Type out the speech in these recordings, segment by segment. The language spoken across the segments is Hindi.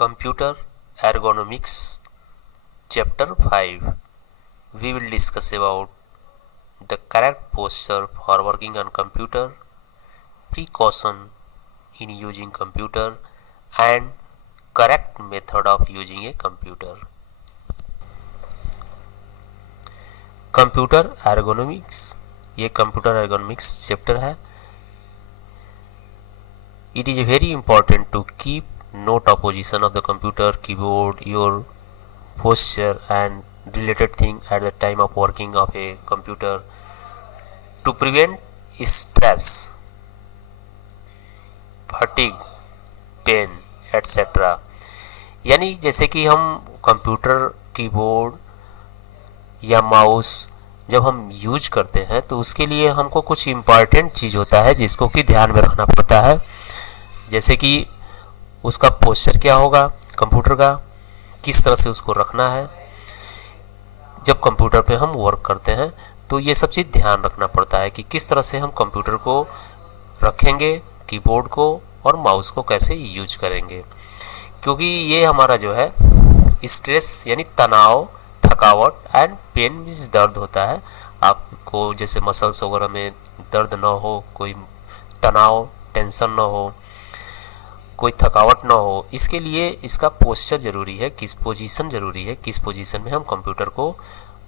Computer Ergonomics Chapter 5. We will discuss about the correct posture for working on computer, precaution in using computer, and correct method of using a computer. Computer ergonomics, ये कंप्यूटर एर्गोनॉमिक्स चैप्टर है. It is very important to keep note of position of the computer, keyboard, your posture and related thing at the time of working of a computer to prevent stress, fatigue, pain etc. यानी जैसे कि हम कंप्यूटर, कीबोर्ड या माउस जब हम यूज करते हैं तो उसके लिए हमको कुछ इम्पॉर्टेंट चीज़ होता है जिसको कि ध्यान में रखना पड़ता है. जैसे कि उसका पोस्चर क्या होगा, कंप्यूटर का किस तरह से उसको रखना है. जब कंप्यूटर पे हम वर्क करते हैं तो ये सब चीज़ ध्यान रखना पड़ता है कि किस तरह से हम कंप्यूटर को रखेंगे, कीबोर्ड को और माउस को कैसे यूज करेंगे, क्योंकि ये हमारा जो है स्ट्रेस यानी तनाव, थकावट एंड पेन मीन्स दर्द होता है. आपको जैसे मसल्स वगैरह में दर्द ना हो, कोई तनाव, टेंशन ना हो, कोई थकावट ना हो, इसके लिए इसका पोस्चर ज़रूरी है, किस पोजीशन ज़रूरी है, किस पोजीशन में हम कंप्यूटर को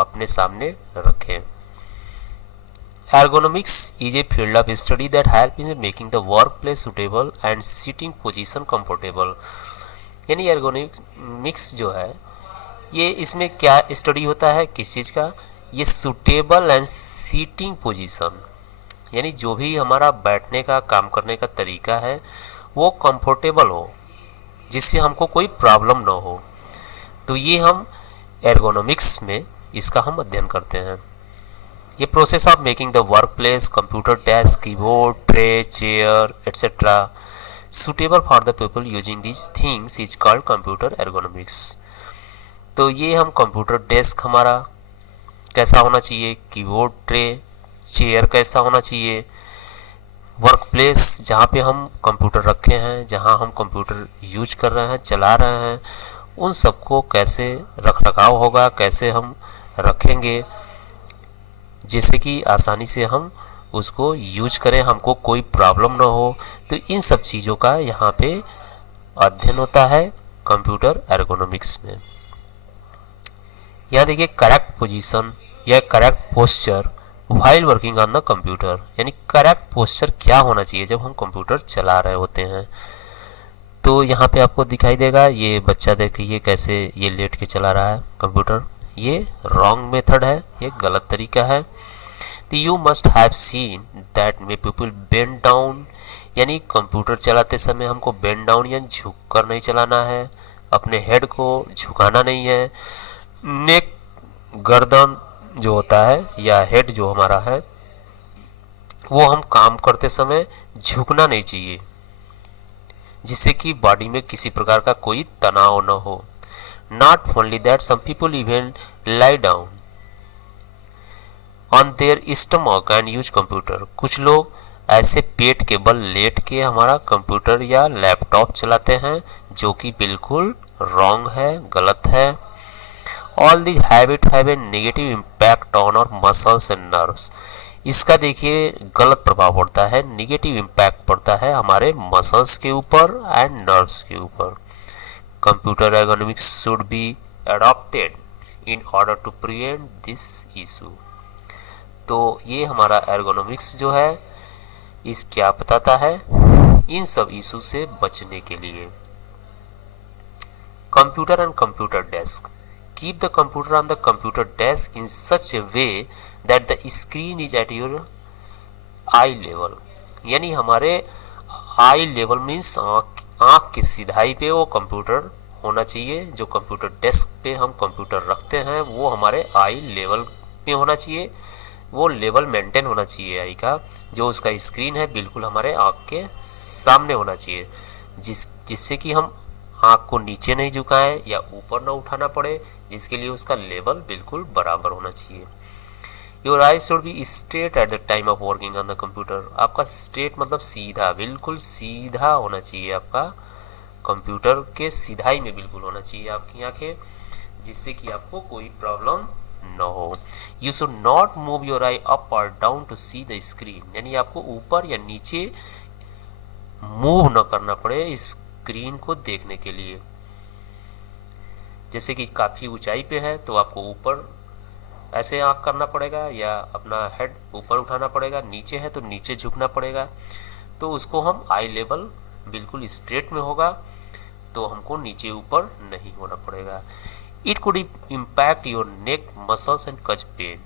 अपने सामने रखें. Ergonomics is a field of study that helps in making the workplace suitable and sitting position comfortable. यानी ergonomics जो है ये इसमें क्या स्टडी होता है, किस चीज़ का, ये सूटेबल एंड सीटिंग पोजीशन, यानी जो भी हमारा बैठने का, काम करने का तरीका है वो कंफर्टेबल हो, जिससे हमको कोई प्रॉब्लम ना हो. तो ये हम एर्गोनॉमिक्स में इसका हम अध्ययन करते हैं. ये process of making the work place, computer desk, keyboard, tray, chair etcetera suitable for the people using this things is called computer ergonomics. तो ये हम कंप्यूटर डेस्क हमारा कैसा होना चाहिए, कीबोर्ड, ट्रे, चेयर कैसा होना चाहिए, वर्क प्लेस जहाँ पे हम कंप्यूटर रखे हैं, जहाँ हम कंप्यूटर यूज कर रहे हैं, चला रहे हैं, उन सबको कैसे रख रखाव होगा, कैसे हम रखेंगे जैसे कि आसानी से हम उसको यूज करें, हमको कोई प्रॉब्लम ना हो. तो इन सब चीज़ों का यहाँ पे अध्ययन होता है कंप्यूटर एर्गोनॉमिक्स में. यहाँ देखिए करेक्ट पोजीशन या correct posture while working on the computer, यानी करेक्ट पोस्चर क्या होना चाहिए जब हम कंप्यूटर चला रहे होते हैं. तो यहाँ पे आपको दिखाई देगा ये बच्चा, देखिए कैसे ये लेट के चला रहा है कंप्यूटर. ये रॉन्ग मेथड है, ये गलत तरीका है. तो you must have seen that may people bend down, यानी कंप्यूटर चलाते समय हमको बेंड डाउन यानी झुक कर नहीं चलाना है, अपने हेड को झुकाना नहीं है. नेक, गर्दन जो होता है या हेड जो हमारा है वो हम काम करते समय झुकना नहीं चाहिए, जिससे कि बॉडी में किसी प्रकार का कोई तनाव न हो. Not only that, some people even lie down on their stomach and use computer. कुछ लोग ऐसे पेट के बल लेट के हमारा कंप्यूटर या लैपटॉप चलाते हैं, जो कि बिल्कुल रॉन्ग है, गलत है. All these habits have a negative impact on our muscles and nerves. इसका देखिए गलत प्रभाव पड़ता है, निगेटिव इम्पैक्ट पड़ता है हमारे मसल्स के ऊपर एंड नर्व्स के ऊपर. Computer ergonomics should be adopted in order to prevent this issue. तो ये हमारा एर्गोनॉमिक्स जो है इस क्या बताता है, इन सब इशू से बचने के लिए. Computer and computer desk. Keep the computer on the computer desk in such a way that the screen is at your eye level. यानी हमारे आई लेवल मीन्स आँख की सीधाई पे वो कंप्यूटर होना चाहिए. जो कंप्यूटर डेस्क पे हम कंप्यूटर रखते हैं वो हमारे आई लेवल पे होना चाहिए, वो लेवल मेंटेन होना चाहिए आई का. जो उसका स्क्रीन है बिल्कुल हमारे आँख के सामने होना चाहिए, जिससे कि हम आँख को नीचे नहीं झुकाएं या ऊपर ना उठाना पड़े, जिसके लिए उसका लेवल बिल्कुल बराबर होना चाहिए. Your I should be straight at the time of working on the computer. आपका स्ट्रेट मतलब सीधा, बिल्कुल सीधा होना चाहिए आपका कंप्यूटर के सीधाई में बिल्कुल होना चाहिए आपकी आंखें, जिससे कि आपको कोई प्रॉब्लम न हो। You should not move your eye up और down to see the screen, यानी आपको ऊपर या नीचे मूव न करना पड़े स्क्रीन को देखने के लिए। जैसे कि काफ़ी ऊंचाई पे है तो आपको ऊपर ऐसे आँख करना पड़ेगा या अपना हेड ऊपर उठाना पड़ेगा, नीचे है तो नीचे झुकना पड़ेगा, तो उसको हम आई लेवल बिल्कुल स्ट्रेट में होगा तो हमको नीचे ऊपर नहीं होना पड़ेगा। It could impact your neck muscles and कच पेन,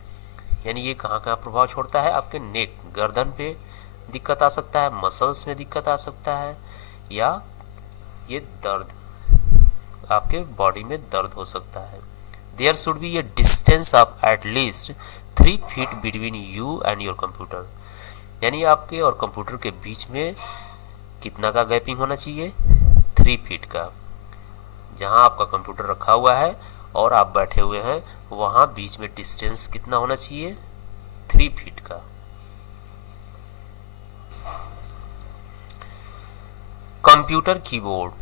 यानी ये कहाँ कहाँ प्रभाव छोड़ता है, आपके नेक गर्दन पे दिक्कत आ सकता है, मसल्स में दिक्कत आ सकता है, या ये दर्द आपके बॉडी में दर्द हो सकता है। There should be a distance of at least 3 feet between you and your computer, यानी आपके और कंप्यूटर के बीच में कितना का गैपिंग होना चाहिए, 3 फीट का। जहां आपका कंप्यूटर रखा हुआ है और आप बैठे हुए हैं वहां बीच में डिस्टेंस कितना होना चाहिए, 3 फीट का। कंप्यूटर कीबोर्ड,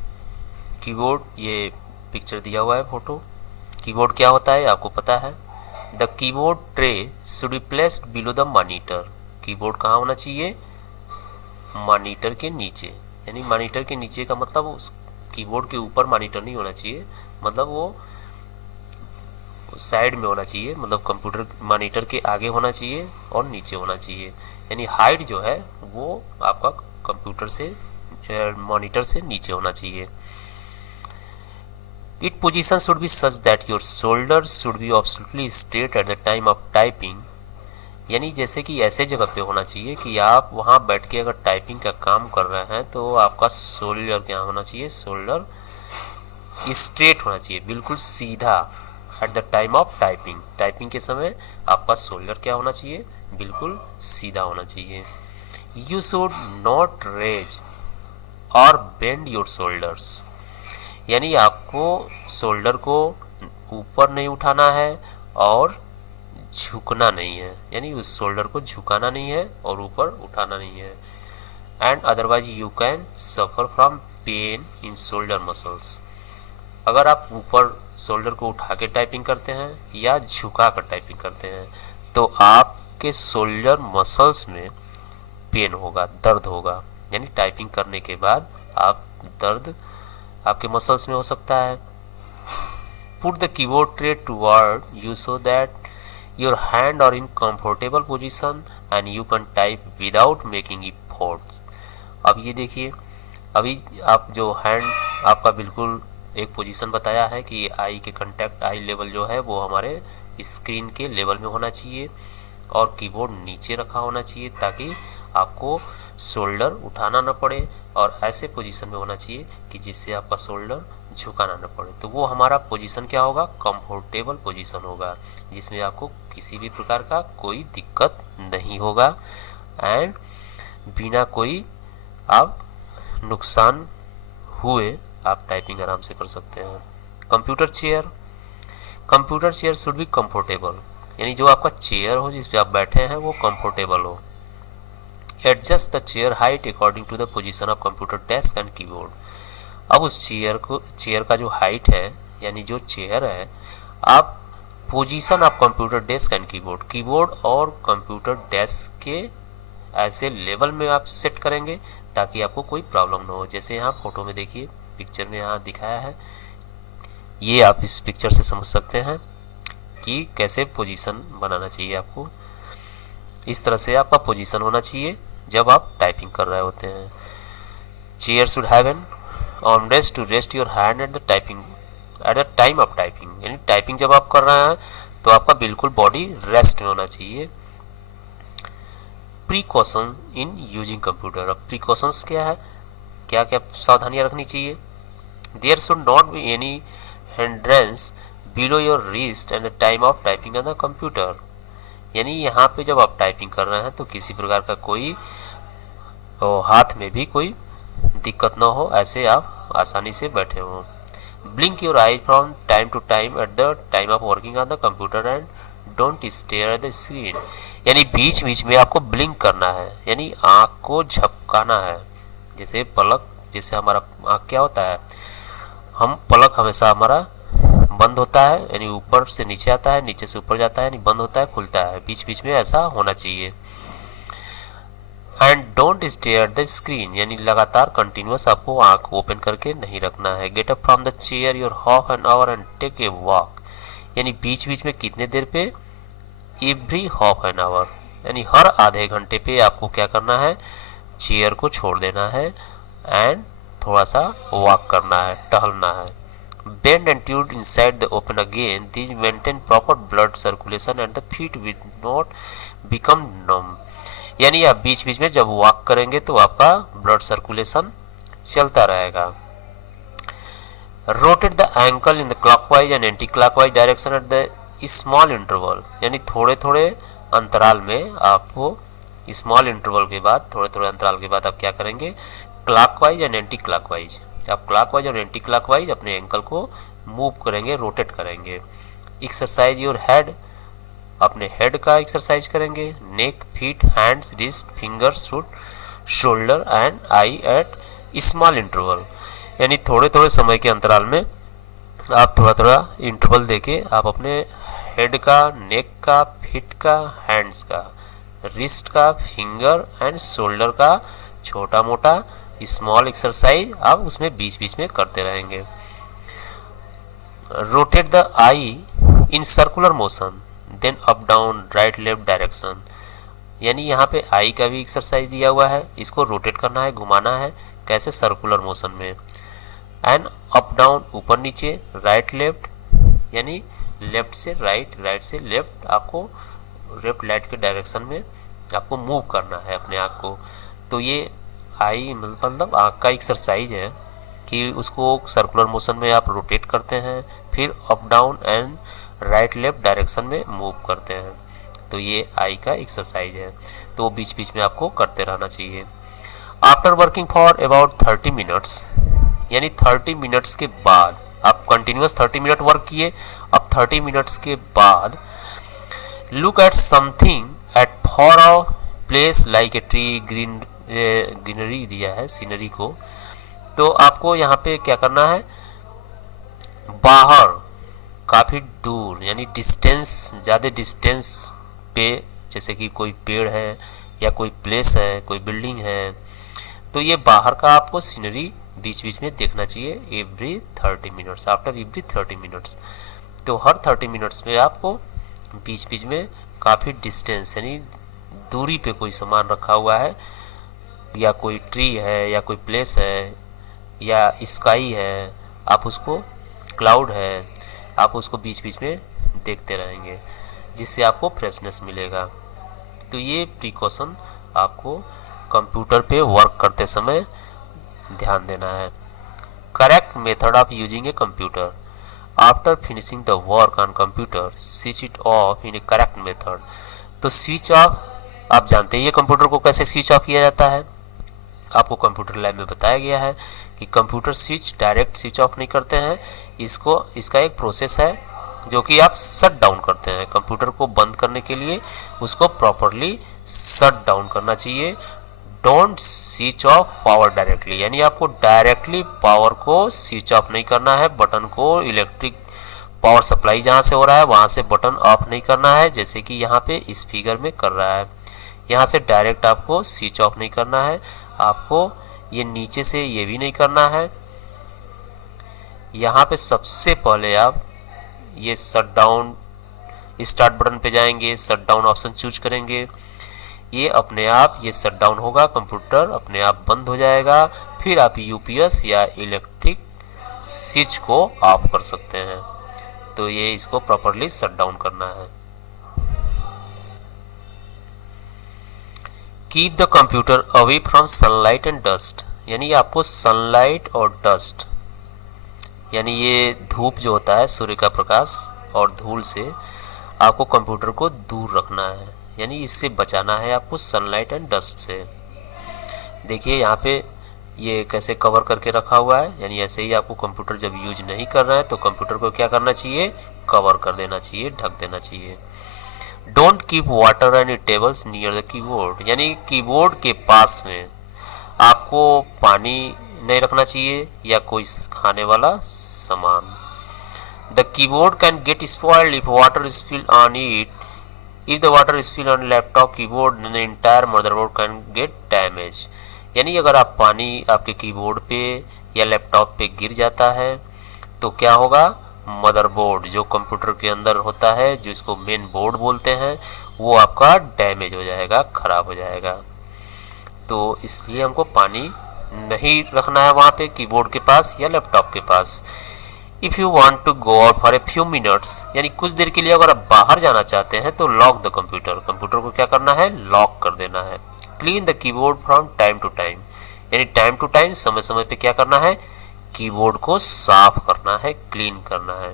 कीबोर्ड ये पिक्चर दिया हुआ है फोटो। कीबोर्ड क्या होता है आपको पता है। The keyboard tray should be placed below the monitor, keyboard कहाँ होना चाहिए, मॉनिटर के नीचे, यानी मॉनिटर के नीचे का मतलब उस कीबोर्ड के ऊपर मॉनिटर नहीं होना चाहिए, मतलब वो साइड में होना चाहिए, मतलब कंप्यूटर मॉनिटर के आगे होना चाहिए और नीचे होना चाहिए, यानी हाइट जो है वो आपका कंप्यूटर से मॉनिटर से नीचे होना चाहिए। It position should be such that your shoulder should be absolutely straight at the time of typing, यानी जैसे कि ऐसे जगह पे होना चाहिए कि आप वहाँ बैठ के अगर टाइपिंग का काम कर रहे हैं तो आपका शोल्डर क्या होना चाहिए, शोल्डर स्ट्रेट होना चाहिए, बिल्कुल सीधा। Eight the time of typing, typing के समय आपका शोल्डर क्या होना चाहिए, बिल्कुल सीधा होना चाहिए। यू शुड नॉट रेज और बेंड योर शोल्डर्स, यानी आपको शोल्डर को ऊपर नहीं उठाना है और झुकना नहीं है, यानी उस शोल्डर को झुकाना नहीं है और ऊपर उठाना नहीं है। And otherwise you can suffer from pain in shoulder muscles, अगर आप ऊपर शोल्डर को उठा के टाइपिंग करते हैं या झुका कर टाइपिंग करते हैं तो आपके शोल्डर मसल्स में पेन होगा, दर्द होगा, यानी टाइपिंग करने के बाद आप दर्द आपके मसल्स में हो सकता है। Put the keyboard tray toward you so that your hand are in comfortable position and you can type without making efforts. अब ये देखिए, अभी आप जो हैंड आपका बिल्कुल एक पोजीशन बताया है कि आई के कांटेक्ट, आई लेवल जो है वो हमारे स्क्रीन के लेवल में होना चाहिए और कीबोर्ड नीचे रखा होना चाहिए ताकि आपको शोल्डर उठाना न पड़े और ऐसे पोजीशन में होना चाहिए कि जिससे आपका शोल्डर झुकाना न पड़े। तो वो हमारा पोजीशन क्या होगा, कंफर्टेबल पोजीशन होगा, जिसमें आपको किसी भी प्रकार का कोई दिक्कत नहीं होगा एंड बिना कोई आप नुकसान हुए आप टाइपिंग आराम से कर सकते हैं। Computer chair, computer chair should be comfortable, यानी जो आपका चेयर हो जिस पे आप बैठे हैं वो कंफर्टेबल हो। Adjust the chair height according to the position of computer desk and keyboard. अब उस चेयर का जो हाइट है, यानी जो चेयर है, आप position of computer desk and keyboard, keyboard और कंप्यूटर डेस्क के ऐसे लेवल में आप सेट करेंगे ताकि आपको कोई प्रॉब्लम ना हो। जैसे यहाँ फोटो में देखिए, पिक्चर में यहाँ दिखाया है, ये आप इस पिक्चर से समझ सकते हैं कि कैसे पोजीशन बनाना चाहिए आपको। इस तरह से आपका पोजीशन होना चाहिए जब आप टाइपिंग कर रहे होते हैं। Chair should have an armrest to rest your hand at the time of typing, यानी टाइपिंग जब आप कर रहे हैं तो आपका बिल्कुल बॉडी रेस्ट में होना चाहिए। प्रीकॉशन इन यूजिंग कंप्यूटर, अब प्रीकॉशंस क्या है, क्या क्या सावधानियां रखनी चाहिए। There should not be any hindrance below your wrist at the time of typing on the computer, यानी यहाँ पे जब आप टाइपिंग कर रहे हैं तो किसी प्रकार का कोई हाथ में भी कोई दिक्कत ना हो, ऐसे आप आसानी से बैठे हों। Blink your eye from time to time at the time of working on the computer and don't stare at the screen, यानी बीच बीच में आपको ब्लिंक करना है, यानी आँख को झपकाना है, जैसे पलक जैसे हमारा आँख क्या होता है, हम पलक हमेशा हमारा बंद होता है, यानी ऊपर से नीचे आता है, नीचे से ऊपर जाता है, यानी बंद होता है खुलता है, बीच बीच में ऐसा होना चाहिए। And don't stare at the screen, यानी लगातार कंटिन्यूस आपको आंख ओपन करके नहीं रखना है। Get up from the chair your half an hour and take a walk, यानी बीच बीच में कितने देर पे, एवरी हाफ एन आवर, यानी हर आधे घंटे पे आपको क्या करना है, चेयर को छोड़ देना है एंड थोड़ा सा वॉक करना है, टहलना है। बेंड एंड ट्यूड inside the open again, these maintain proper blood circulation and the feet will not become numb, यानी आप बीच बीच में जब वॉक करेंगे तो आपका ब्लड सर्कुलेशन चलता रहेगा। Rotate the ankle in the clockwise and anti clockwise direction at the small interval, यानी थोड़े थोड़े अंतराल में आपको, स्मॉल इंटरवल के बाद, थोड़े थोड़े अंतराल के बाद आप क्या करेंगे, क्लॉकवाइज एंड एंटी क्लॉकवाइज, आप क्लॉकवाइज और एंटी क्लॉकवाइज अपने एंकल को मूव करेंगे, रोटेट करेंगे। एक्सरसाइज योर हेड, अपने हेड का एक्सरसाइज करेंगे। Neck, feet, hands, wrist, fingers, shoulder and eye at small interval, यानी थोड़े थोड़े समय के अंतराल में आप थोड़ा थोड़ा इंटरवल देके आप अपने हेड का, नेक का, फीट का, हैंड्स का, रिस्ट का, फिंगर एंड शोल्डर का छोटा मोटा स्मॉल एक्सरसाइज आप उसमें बीच बीच में करते रहेंगे। Rotate the eye in circular motion, then up down right left direction, यानी यहाँ पे आई का भी एक्सरसाइज दिया हुआ है, इसको रोटेट करना है, घुमाना है, कैसे, सर्कुलर मोशन में। एंड अप डाउन ऊपर नीचे, राइट लेफ्ट, यानी लेफ्ट से राइट, राइट से लेफ्ट, आपको लेफ्ट राइट के डायरेक्शन में आपको मूव करना है अपने आँख को। तो ये आई मतलब आँख का एक्सरसाइज है कि उसको सर्कुलर मोशन में आप रोटेट करते हैं, फिर up down and right left direction में मूव करते हैं। तो ये आई का एक्सरसाइज है, तो वो बीच बीच में आपको करते रहना चाहिए। After working for about 30 minutes, यानी 30 मिनट्स के बाद आप कंटिन्यूस 30 मिनट वर्क किए, अब 30 मिनट्स के बाद look at something at for a place like a tree, greenery दिया है, सीनरी को, तो आपको यहाँ पे क्या करना है, बाहर काफ़ी दूर, यानी डिस्टेंस, ज़्यादा डिस्टेंस पे, जैसे कि कोई पेड़ है या कोई प्लेस है, कोई बिल्डिंग है, तो ये बाहर का आपको सीनरी बीच बीच में देखना चाहिए every 30 minutes, after every 30 minutes. तो हर 30 मिनट्स में आपको बीच बीच में काफ़ी डिस्टेंस, यानी दूरी पे कोई सामान रखा हुआ है, या कोई ट्री है, या कोई प्लेस है, या स्काई है, आप उसको, क्लाउड है, आप उसको बीच बीच में देखते रहेंगे, जिससे आपको फ्रेशनेस मिलेगा। तो ये प्रिकॉशन आपको कंप्यूटर पे वर्क करते समय ध्यान देना है। Correct method of using a computer, after finishing the work on computer switch it of in A correct method. तो स्विच ऑफ, आप जानते हैं ये कंप्यूटर को कैसे स्विच ऑफ किया जाता है, आपको कंप्यूटर लैब में बताया गया है कि computer switch direct switch off नहीं करते हैं, इसका एक प्रोसेस है जो कि आप शट डाउन करते हैं। कंप्यूटर को बंद करने के लिए उसको प्रॉपरली शट डाउन करना चाहिए। Don't switch off power directly, यानी आपको डायरेक्टली पावर को स्विच ऑफ नहीं करना है, बटन को, इलेक्ट्रिक पावर सप्लाई जहाँ से हो रहा है वहाँ से बटन ऑफ नहीं करना है, जैसे कि यहाँ पे इस फिगर में कर रहा है। यहाँ से डायरेक्ट आपको स्विच ऑफ नहीं करना है, आपको ये नीचे से ये भी नहीं करना है। यहाँ पे सबसे पहले आप ये शट डाउन, स्टार्ट बटन पे जाएंगे, शट डाउन ऑप्शन चूज करेंगे, ये अपने आप ये शट डाउन होगा, कंप्यूटर अपने आप बंद हो जाएगा, फिर आप यूपीएस या इलेक्ट्रिक स्विच को ऑफ कर सकते हैं। तो ये इसको प्रॉपरली शट डाउन करना है। Keep the computer away from sunlight and dust, यानी आपको सनलाइट और डस्ट, यानी ये धूप जो होता है, सूर्य का प्रकाश और धूल से आपको कंप्यूटर को दूर रखना है, यानी इससे बचाना है आपको सनलाइट एंड डस्ट से। देखिए यहाँ पे ये कैसे कवर करके रखा हुआ है, यानी ऐसे ही आपको कंप्यूटर जब यूज नहीं कर रहा है तो कंप्यूटर को क्या करना चाहिए, कवर कर देना चाहिए, ढक देना चाहिए। Don't keep water and tables near the keyboard, यानी कीबोर्ड के पास में आपको पानी नहीं रखना चाहिए या कोई खाने वाला सामान। The keyboard can get spoiled if water spill on it. If the water spill on laptop keyboard the entire motherboard can get damage. यानी अगर आप पानी आपके कीबोर्ड पे या लैपटॉप पे गिर जाता है तो क्या होगा, मदरबोर्ड जो कंप्यूटर के अंदर होता है, जो इसको मेन बोर्ड बोलते हैं, वो आपका डैमेज हो जाएगा, खराब हो जाएगा। तो इसलिए हमको पानी नहीं रखना है वहाँ पे कीबोर्ड के पास या लैपटॉप के पास। If you want to go out for a few minutes, यानी कुछ देर के लिए अगर आप बाहर जाना चाहते हैं तो लॉक द कंप्यूटर, कंप्यूटर को क्या करना है, लॉक कर देना है। Clean the keyboard from time to time, यानी टाइम टू टाइम, समय समय पे क्या करना है, कीबोर्ड को साफ करना है, क्लीन करना है।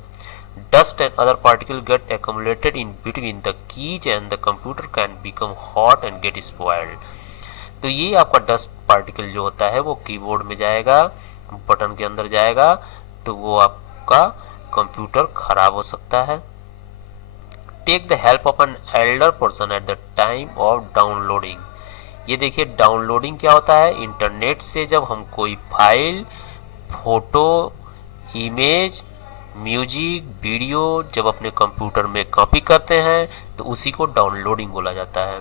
Dust and other particle gate accumulated in between the keys and the computer can become hot and gate spoiled. तो ये आपका डस्ट पार्टिकल जो होता है वो कीबोर्ड में जाएगा, बटन के अंदर जाएगा, तो वो आपका कंप्यूटर खराब हो सकता है। Take the help of an elder person at the time of downloading. ये देखिए डाउनलोडिंग क्या होता है, इंटरनेट से जब हम कोई file, photo, image, music, video जब अपने कंप्यूटर में कॉपी करते हैं तो उसी को डाउनलोडिंग बोला जाता है।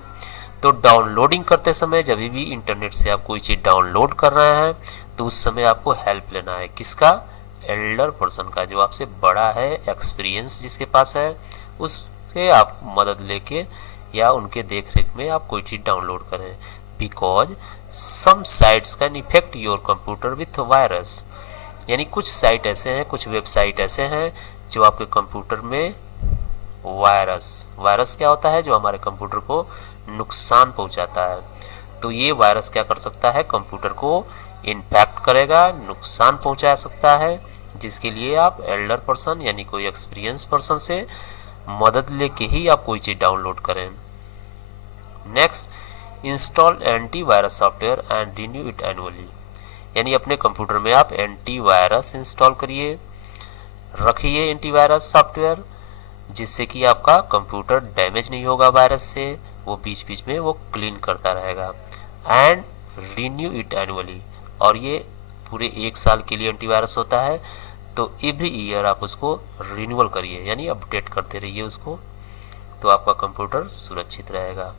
तो डाउनलोडिंग करते समय जब भी इंटरनेट से आप कोई चीज़ डाउनलोड कर रहे हैं तो उस समय आपको हेल्प लेना है, किसका, एल्डर पर्सन का, जो आपसे बड़ा है, एक्सपीरियंस जिसके पास है, उससे आप मदद लेके या उनके देख रेख में आप कोई चीज़ डाउनलोड करें। Because some sites can effect your computer with virus, यानी कुछ साइट ऐसे हैं, कुछ वेबसाइट ऐसे हैं जो आपके कंप्यूटर में वायरस क्या होता है, जो हमारे कंप्यूटर को नुकसान पहुंचाता है। तो ये वायरस क्या कर सकता है, कंप्यूटर को इन्फेक्ट करेगा, नुकसान पहुंचा सकता है, जिसके लिए आप एल्डर पर्सन यानी कोई एक्सपीरियंस पर्सन से मदद लेके ही आप कोई चीज़ डाउनलोड करें। Next, install antivirus software and renew it annually, यानी अपने कंप्यूटर में आप एंटीवायरस इंस्टॉल करिए, रखिए एंटीवायरस सॉफ्टवेयर, जिससे कि आपका कंप्यूटर डैमेज नहीं होगा वायरस से, वो बीच बीच में वो क्लीन करता रहेगा। एंड रिन्यू इट एनुअली, और ये पूरे 1 साल के लिए एंटीवायरस होता है, तो एवरी ईयर आप उसको रिन्यूअल करिए, यानी अपडेट करते रहिए उसको, तो आपका कंप्यूटर सुरक्षित रहेगा।